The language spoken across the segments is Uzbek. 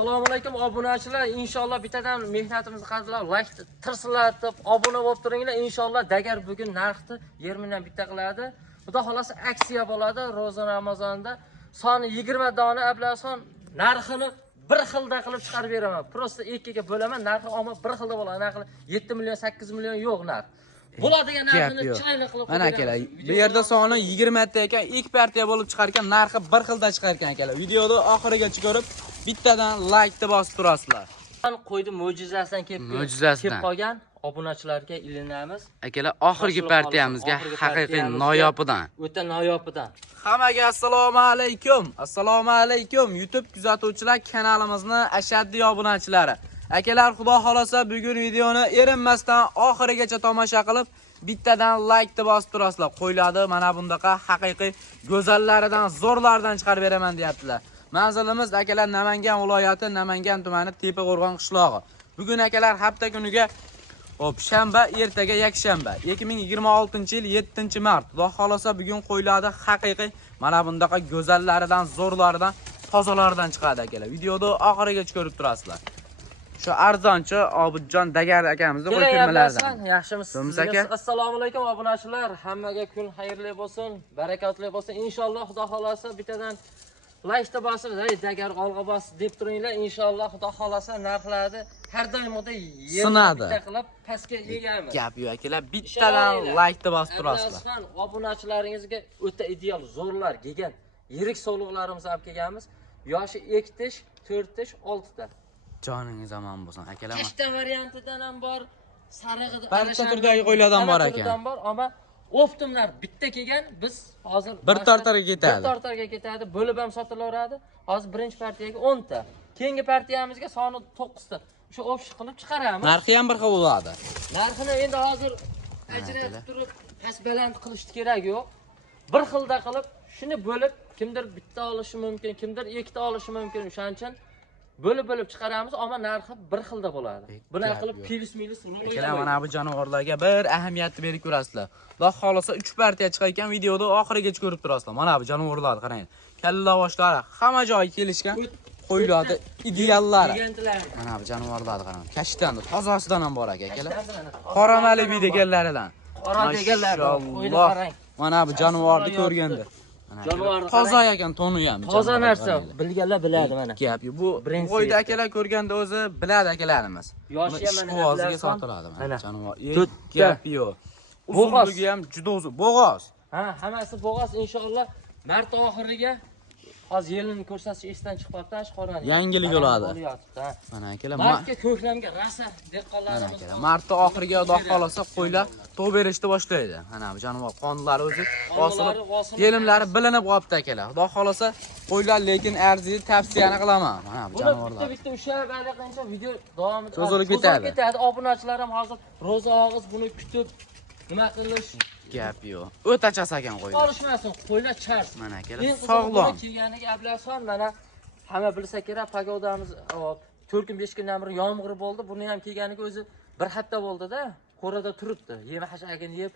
Assalomu alaykum obunachilar. Inshaalloh bittadan mehnatimizni qadrlab, like tirsilatib, obuna bo'lib turinglar. Inshaalloh Dagar bugun narxni 20 mingdan bitta qiladi. Xudo xolasa aksiya bo'ladi Ro'za Ramazonda. Soni 20 dona ablason narxini bir xilda qilib chiqarib beraman. Prosta ikkiga bo'laman, narxi ammo bir xilda bo'ladi. Narxi 7 million, 8 million yo'q narx. Bo'ladigan narxini chiroyli qilib mana akalar, bu yerda soni 20 ta ekan, ilk partiya bo'lib chiqar ekan, narxi bir xilda chiqar ekan akalar. Videoni oxirigacha ko'rib, bittadan like bosib turasizlar. Qo'ydi mo'jizasidan kelib qolgan obunachilarga ilinamiz. Akalar, oxirgi partiyamizga haqiqiy noyobidan. O'ta noyobidan. Hammaga assalomu alaykum. Assalomu alaykum YouTube kuzatuvchilar, kanalimizni ashaddiy obunachilari. Akalar, xudo xolasa bugun videoni erinmasdan oxirigacha tomosha qilib, bittadan like bosib turasizlar. Qo'yiladi mana bundaqa haqiqiy go'zallaridan, zo'rlardan chiqarib beraman deyaptilar. Manzilimiz akalar Namangan viloyati, Namangan tumani, Tepaqo'rg'on qishlog'i. Bugun akalar hafta kuniga shanba, ertaga yakshanba. 2026-yil 7-mart. Xudo xolasa bugun qo'yiladi haqiqiy mana bundaqa go'zallaridan, zo'rlaridan, tozalaridan chiqadi akalar. Videoni oxirigacha ko'rib turasizlar. Shu arzonchi Obidjon Dagar akamizning qo'y filmlaridan. Yaxshimisiz aka? Assalomu alaykum obunachilar. Hammaga kun xayrli bo'lsin, barakotli bo'lsin. Inshaalloh Xudo xolasa bittadan like bosib, Dagar g'olg'a bosib deb turinglar. Inshaalloh Xudo xolasa narxlarni har doimda sinadi. Bitta qilib pastga yegamiz. Gap yo'q akalar, bittadan like bosib turasizlar. Obunachilaringizga o'ta ideal zo'rlar kelgan. Yirik sog'liqlarimizni olib kelganmiz. Yoshi 2 tish, 4 tish, 6 ta. Joningiz omon bo'lsin akalar. Kashtan variantidan ham bor, sarig'ida barcha turdagi qo'ylardan bor ekan. Ammo optimlar bitta kelgan, biz hozir bir tortarga ketadi. Bir tortarga ketadi, bo'lib ham sotilaveradi. Hozir birinchi partiyaga 10 ta. Keyingi partiyamizga soni 9 ta. O'sha option qilib chiqaramiz. Narxi ham bir xil bo'ladi. Narxini endi hozir ajratib turib past baland qilishni kerak yo'q. Bir xilda qilib, shuni bo'lib kimdir bitta olishi mumkin, kimdir ikkita olishi mumkin. O'shaning uchun bo'lib chiqaramiz, ammo narxi bir xilda bo'ladi. Buni qilib plus akalar, mana bu jonivorlarga bir ahamiyatni berib ko'rasizlar. Xudo xolasa 3 partiya chiqar ekan, videoda oxirigacha ko'rib turasizlar. Mana bu jonivorlarni qarang. Kalla boshlari hamma joyi kelishgan. Qo'yiladi ideallari. Mana bu jonivorlarni qarang. Kashtanni tozasidan ham bor akalar. Qoramali bi deganlaridan. Qora deganlari. Qo'yni qarang. Mana bu jonivorni ko'rganda. Toza ekan, toni ham. Toza narsa, bilganlar biladi mana. Gap yo'q. Bu qo'yda akalar ko'rganda o'zi biladi akalarimiz. Yoshi ham mana o'ziga sotiladi mana jonivor. Gap yo'q. Uzunligi ham juda uzun. Bo'g'oz. Ha, hammasi bo'g'oz inshaalloh. Mart oxiriga hozir yilini ko'rsatish esdan chiqibdi, qorani. Yangilik bo'ladi. Mana akalar, martga ko'klamga rasa dehqonlarimiz. Martda oxiriga Xudo xolasa qo'ylar tug'ib berishni boshlaydi. Mana bu jonivor qonlari o'zi osilib, yelimlari bilinib qolibdi akalar. Xudo xolasa qo'ylar, lekin arziyni tavsiyani qilaman. Mana bu jonivorlar. Bitta usha baliqincha video davomida cho'zilib ketadi. Obunachilar ham hozir ro'za og'iz buni kutib nima qilish gap yo'q. O'ta chas ekan qo'ylar. Qolishmasin, qo'ylar chars. Mana akalar, sog'lom. Kelganiga ablason, mana hamma bilsa kerak, pagodamiz 4 kun 5 kundan beri yomg'ir bo'ldi. Buni ham kelganiga o'zi bir hafta bo'ldi-da, qo'rada turibdi. Yem-hashagini yeb,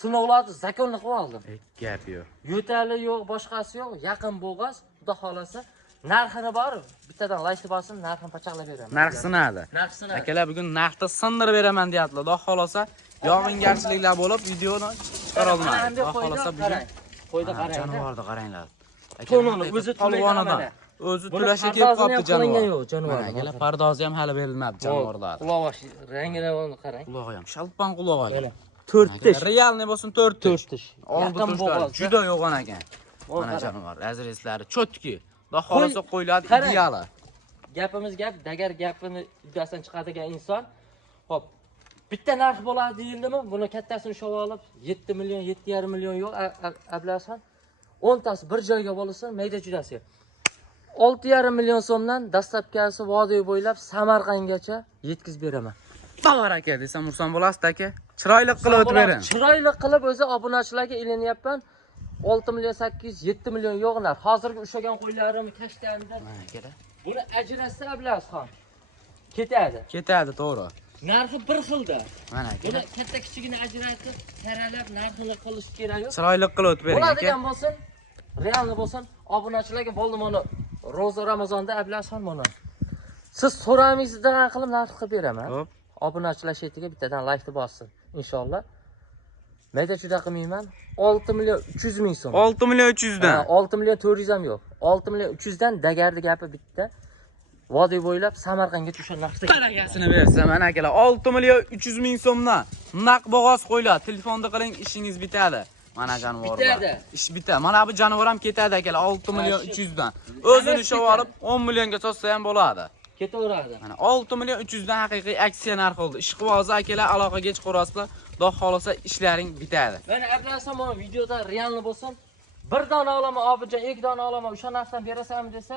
sinovlarni zakonli qilib oldim. Gap yo'q. Yo'tali yo'q, boshqasi yo'q, yaqin bo'g'oz, xudo xolasa. Narxini bor, bittadan layshni bosim, narxini pachaqlab beraman. Narx sinadi. Akalar, bugun narxni sindirib beraman deyaptilar. Xudo xolasa yog'ingarchiliklar bo'lib, videoni chiqara olmaydi. Xudo xolasa bugun qo'yda qarang. Jonivorni qaranglar. Tonini o'zi polvonadan o'zi tulashga kelib qolibdi jonivor. Mana akalar, pardozi ham hali berilmabdi jonivorlar. Quloq rangini qarang. Qulog'i ham shalpon qulog'i. 4 tish. Realni bo'lsin 4 tish. 4 tish. Yaqin bo'g'oz. Juda yo'g'on ekan. Mana jonivor, azreslari cho'tki. Xudo xolasa qo'yiladi ideali. Gapimiz gap, Dagar gapini uddasidan chiqadigan inson. Xo'p, bitta narx bo'ladi deyildimi? Buni kattasini ushlab olib 7 million, 7,5 million yo'q ablasan. 10 tasi bir joyga bo'lsa, mayda judasi. 6,5 million so'mdan dastlabkasi vodiy bo'ylab Samarqandgacha yetkazib beraman. Baraka desam ursan bo'lasiz aka. Chiroyli qilib o'tib bering. Chiroyli qilib o'zi obunachilarga ilinyapman. 6 million 800, 7 million yo'q narx. Hozirgi ushlagan qo'ylarim kashtanida. Buni ajratsa ablasan. Ketadi, to'g'ri. Narxi bir xilda. Mana buni katta kichigini ajratib, saralab narxini qilish kerak yo'q. Chiroyli qilib o'tib bering aka. Bo'ladigan bo'lsin, realni bo'lsin, obunachilarga bo'ldi mana Ro'za Ramazonda ablasan mana. Siz so'ramaysizdan qilib narx qilib beraman. Xo'p. Obunachilar shetiga bittadan like bossin. Inshaalloh. Mayda juda qilmayman. 6 million 300 ming so'm. 6 million 300 dan. 6 million 400 ham yo'q. 6 million 300 dan dagardi gapi bitta. Vodiy bo'ylab Samarqandga o'sha narxda. Qaragasini bersam, mana akalar 6 million 300 ming so'mdan naq bo'g'oz qo'yiladi. Telefonda qiling, ishingiz bitadi. Mana jonivorlar. Bitadi. Ish bitadi. Mana bu jonivor ham ketadi akalar 6 million 300 dan. O'zini ishab olib 10 millionga sotsa ham bo'ladi. Ketaveradi. Mana 6 million 300 dan haqiqiy aksiya narxi oldi. Ishqibozi akalar aloqaga chiqarasizlar. Xudo xolasa ishlaring bitadi. Mana ablasam mana videoda realni bo'lsin. Bir dona olaman, obijon, 2 dona olaman, o'sha narxdan berasanmi desa,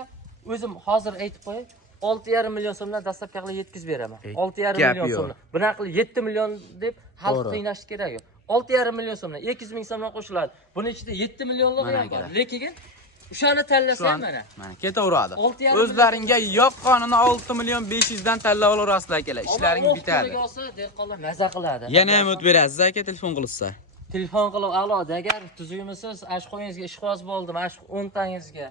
o'zim hozir aytib qo'yay. 6,5 million so'mdan dastlabki qilib yetkazib beraman. 6,5 million so'mdan. Bunaqa qilib 7 million deb xalq qiynash kerak yo'q. 6,5 million so'mdan 200 ming so'mdan qo'shiladi. Buning ichida 7 millionligi ham bor. Lekin o'shani tanlasam mana. Mana ketaveradi. O'zlaringga yoqqonini 6 million 500 dan tanlab olasizlar akalar. Ishlaring bitadi. Dehqonlar maza qiladi. Yana ham o'tib berasiz aka telefon qilsa. Telefon qilib, alo, agar tuzumisiz, ash qo'yingizga ishqiboz bo'ldim, ash 10 tangizga.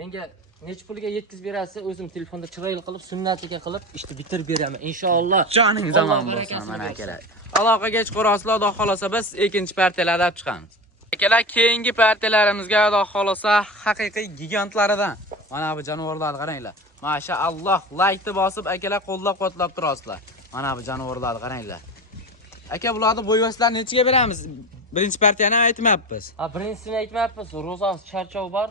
Menga necha pulga yetkazib berasiz, o'zim telefonda chiroyli qilib, sunnatiga qilib, ishni bitirib beraman. Inshaalloh. Joningiz omon bo'lsin, mana akalar. Aloqaga chiqarasizlar, xudo xolasa biz ikkinchi partiyalarda chiqamiz. Akalar, keyingi partiyalarimizga xudo xolasa haqiqiy gigantlaridan. Mana bu jonivorlarni qaranglar. Mashaalloh, like bosib akalar qo'llab-quvvatlab turasizlar. Mana bu jonivorlarni qaranglar. Aka, bularni bo'yvaslar nechiga beramiz? Birinchi partiyani aytmayapmiz. Birinchisini aytmayapmiz. Ro'za charchov bor.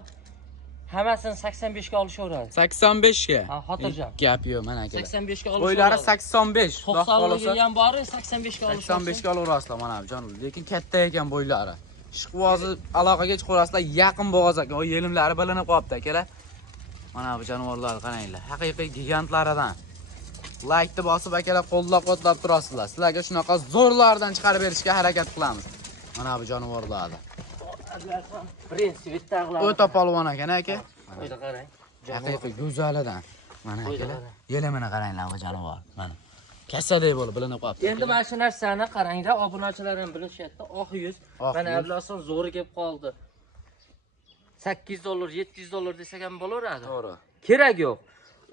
Hammasini 85 ga olishaveradi. 85 ga. Xotirjam. Gap yo'q, mana akalar. 85 ga olishaveradi. Bo'ylari 85. Xudo xolasa 90 ham bor, 85 ga olishaveradi. 85 ga olaverasizlar mana bu jon. Lekin katta ekan bo'ylari. Ishqibozi aloqaga chiqarasizlar, yaqin bo'g'oz ekan. O yelimlari bilinib qolibdi akalar. Mana bu jonivorlarni qaranglar. Haqiqiy gigantlaridan. Like bosib akalar qo'llab-quvvatlab turasizlar. Sizlarga shunaqa zo'rlardan chiqarib berishga harakat qilamiz. Mana bu jonivorlarni. Birinchi bittag'lar. O'ta polvon ekan aka. Qo'yda qarang. Haqiqiy go'zalidan. Mana akalar. Yelimini qaranglar bu jonivor. Mana. Kasadek bo'lib bilinib qolibdi. Endi mana shu narsani qaranglar, obunachilar ham bilishyapti. Oq yuz. Mana ablason zo'ri kelib qoldi. 8 dollar, 700 dollar desak ham bo'laveradi. To'g'ri. Kerak yo'q.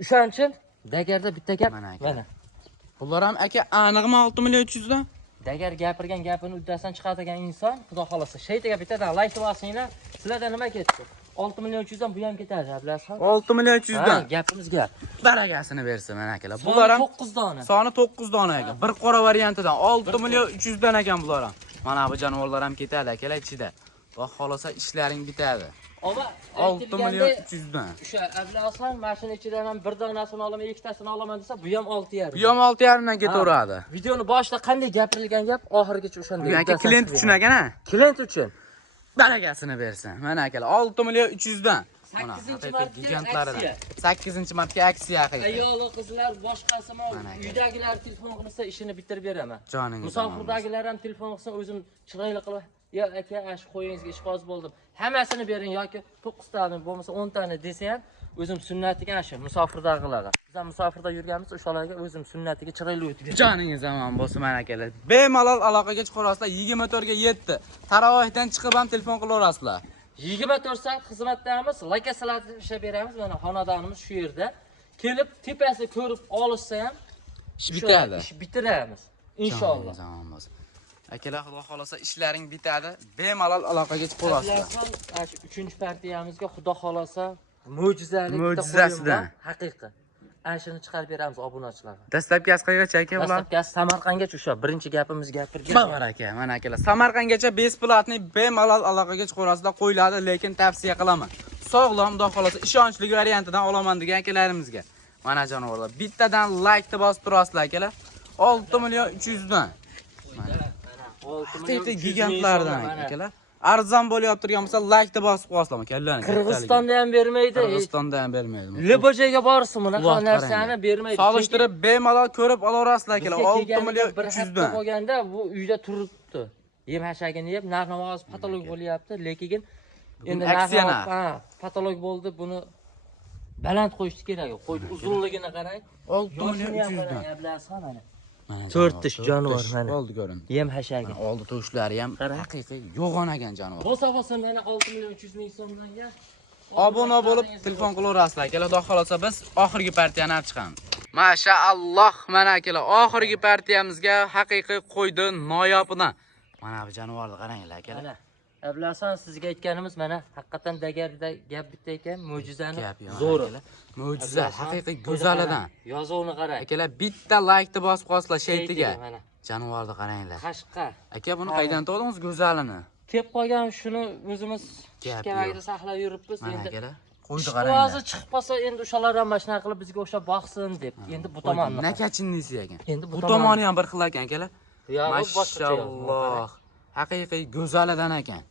O'shaning uchun dagarda bitta gap mana. Bular ham aka aniqmi 6 million 300 dan? Dagar gapirgan gapini uddasidan chiqaradigan inson, xudo xolasa, shaytaga bittadan like bosinglar. Sizlarda nima ketdi? 6 million 300 dan bu ham ketadi, bilasizmi? 6 million 300 dan. Gapimiz gap. Baragasini bersin mana akalar. Bular ham 9 dona. Soni 9 dona ekan. Bir qora variantidan 6 million 300 dan ekan bular ham. Mana bu jonivorlar ham ketadi akalar ichida. Xudo xolasa ishlaring bitadi. Ama 6 million 300 dan. O'sha ablasan mashina ichidan ham bir donasini olaman, ikkitasini olaman desa, bu ham 6,5. Bu ham 6,5 dan ketaveradi. Videoni boshida qanday gapirilgan gap oxirigacha o'shanday. Aka klient uchun ekan-a? Klient uchun. Baragasini bersin. Mana akalar 6 million 300 dan. 8-marta gigantlaridan. 8-marta aksiya haqiqiy. Ayol qizlar boshqasi uydagilar telefon qilsa ishini bitirib beraman. Joningiz. Musofirdagilar ham telefon qilsa o'zim chiroyli qilib, "Ya aka, ash qo'yingizga ishqiboz bo'ldim. Hammasini bering yoki 9 tani bo'lmasa 10 tani desa ham o'zim sunnatiga ash musofirdagilarga. Biz ham musofirda yurganmiz, o'shalarga o'zim sunnatiga chiroyli o'tib beraman. Joningiz omon bo'lsin mana akalar. Bemalol aloqaga chiqarasizlar 24 ga 7. Tarovohdan chiqib ham telefon qilaverasizlar. 24 soat xizmatdamiz, lokatsiyalarda ishlab beramiz. Mana xonadonimiz shu yerda. Kelib tepasi ko'rib olishsa ham ish bitadi. Ish bitiramiz. Inshaalloh. Akalar, xudo xolasa ishlaring bitadi. Bemalol aloqaga chiqarasizlar. Shu 3-partiyamizga xudo xolasa mo'jizalik mo'jizasidan haqiqiy. Ana shuni chiqarib beramiz obunachilarga. Dastlabki asqagacha aka ular. Dastlabki Samarqandgacha o'sha birinchi gapimiz gapirgan. Bor aka, mana akalar. Samarqandgacha besplatni bemalol aloqaga chiqarasizlar, qo'yiladi, lekin tavsiya qilaman. Sog'lom, xudo xolasa ishonchli variantidan olaman degan akalarimizga. Mana jonivorlar, bittadan like bosib turasizlar akalar. 6 million 300 dan. Mana 6 million gigantlardan akalar. Arzon bo'layotib turgan bo'lsa like bosib qo'yasizlar kallarni. Qirg'izistonda ham bermaydi. Qirg'izistonda ham bermaydi. Libojaga borsin, bunaqa narsani bermaydi. Solishtirib bemalol ko'rib olaverasizlar akalar. 6 million 300 dan. Bo'lganda bu uyda turibdi. Yem hashagini yeb, narx-navoz patolog bo'lyapti, lekin endi narx patolog bo'ldi, buni baland qo'yish kerak. Qo'y uzunligini qarang. 6 million 300 dan. Bilasizmi mana? 4 tish jonivor mana. Oldi ko'rin. Yem hashagi. Oldi to'shlari ham haqiqiy yo'g'onagan jonivor. Bo'lsa mana 6 million 300 ming so'mdan obuna bo'lib telefon qilaverasizlar. Akalar, xudo xolasa biz oxirgi partiyani olib chiqamiz. Mashaalloh, mana akalar, oxirgi partiyamizga haqiqiy qo'ydi noyobidan. Mana bu jonivorni qaranglar akalar. Mana Ablason sizga aytganimiz mana haqiqatan dagarda gap bitta ekan, mo'jizani Gap yo'q zo'r. akalar. Mo'jiza, haqiqiy go'zalidan. Yozuvni qarang. Akalar, bitta like-ni bosib qo'ysizlar shaytiga. Mana Jonivorni qaranglar. Qashqa. Aka, buni qaydan topdingiz go'zalini? Kelib qolgan shuni o'zimiz Gap kavagida yo'q. saqlab yuribmiz. Mana Endi akalar, qo'ydi Hozir qaranglar. chiqib qolsa endi o'shalar ham mashina qilib bizga o'sha boqsin deb. Endi bu tomonni. Nakachinnisi ekan. Endi Bu tomoni ham bir xil ekan akalar. Mashalloh. Haqiqiy go'zalidan ekan.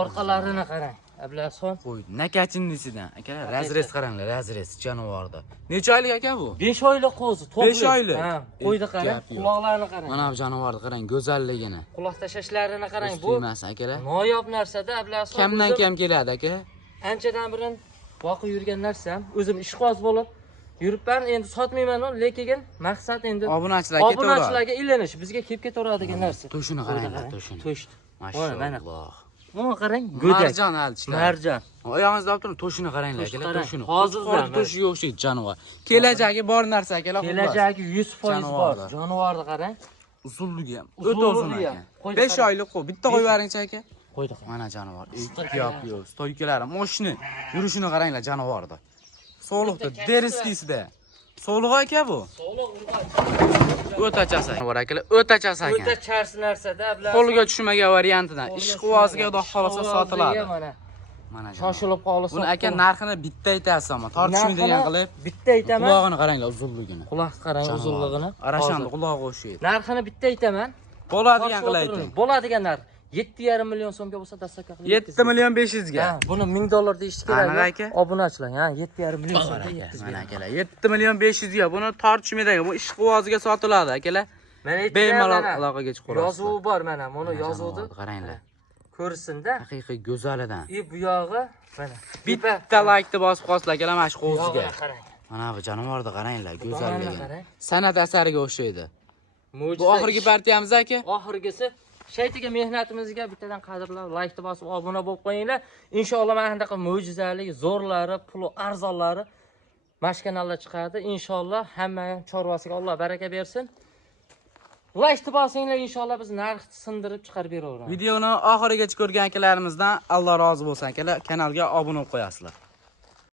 Orqalarini qarang. Ablason. Qo'ydi. Nakachinnisidan. Akalar, razrez qaranglar, razrez jonivorda. Necha oylik aka bu? 5 oylik qo'zi, to'g'ri. 5 oylik. Ha, qo'ydi qarang, Gap yo'q. quloqlarini qarang. Mana bu jonivorni qarang, go'zalligini. Quloq tashlashlarini qarang. Bu Emas akalar. noyob narsada Ablason. Kamdan kam keladi aka. Anchadan burun boqib yurgan narsam, o'zim ishqoz bo'lib yuribman, endi sotmayman, lekin maqsad endi obunachilarga ilinish, bizga kelib ketaveradigan narsa. To'shini qaranglar, to'shini. To'shdi. Mashalloh. Mana qarang, go'dak. Marjon alishlar. Marjon. Oyog'ingizda olib turib to'shini qaranglar To'shni akalar, qarang. to'shini. Hozirdan to'shiga o'xshaydi jonivor. Kelajagi bor narsa akalar. Kelajagi 100% bor. Jonivorda. Jonivorni qarang. Uzunligi ham Uzunligi o'ta uzun ham. ekan. Qo'ydi 5 qarang. oylik qo'y. Bitta qo'yib yuboringchi aka. Qo'ydi qarang. Mana jonivor. Stoykalari. Gap yo'q. Stoykalari, moshini, yurishini qaranglar jonivorda. Sog'liqda, deriskisida. Sog'liq aka bu. Sog'liq urg'och. O'ta chasak. Bor akalar, o'ta chasak O'ta ekan. chars narsada bilan. Qo'lga tushmagan variantidan. Ish quvoziga xudo xolosa sotiladi. Mana shoshilib qolsa. buni aka narxini bitta aytasiz, ammo tortishmaydigan qilib. Bitta aytaman. Qulog'ini qaranglar, uzunligini. Quloq qarang uzunligini. Arashanda qulog'i o'xshaydi. Narxini bitta aytaman. Bo'ladigan qilib ayting. Bo'ladigan narx 7,5 million so'mga bo'lsa dastlabki qilib. 7 million 500 ga. Ha, buni 1000 dollar deyish kerak. Anaqa aka? Obunachilar, ha, 7,5 million so'mga yetkazib Mana beradi. akalar, 7 million 500 ga. Buni tortishmaydigan, bu ish quvoziga sotiladi akalar. Mana Bemalol aloqaga chiqib qolasiz. yozuvi bor mana, buni yozuvdi. Qaranglar. Ko'rsinda. Haqiqiy go'zalidan. Bu yog'i mana. Bitta like-ni bosib qo'ysizlar akalar mana shu qo'ziga. Qarang. Mana bu jonivorni qaranglar, Tomonini go'zalligi. qarang. San'at asariga o'xshaydi. Mo'jiza. Bu oxirgi partiyamiz aka. Oxirgisi shaytiga mehnatimizga bittadan qadrlab, like bosib, obuna bo'lib qo'yinglar. Inshaalloh mana bunaqa mo'jizali, zo'rlari, puli arzonlari mash kanalda chiqadi. Inshaalloh hamma chorvasiga Alloh baraka bersin. Like bosinglar, inshaalloh biz narx sindirib chiqarib beraveramiz. Videoni oxirigacha ko'rgan akalarimizdan Alloh rozi bo'lsin akalar. Kanalga obuna bo'lib qo'yasizlar.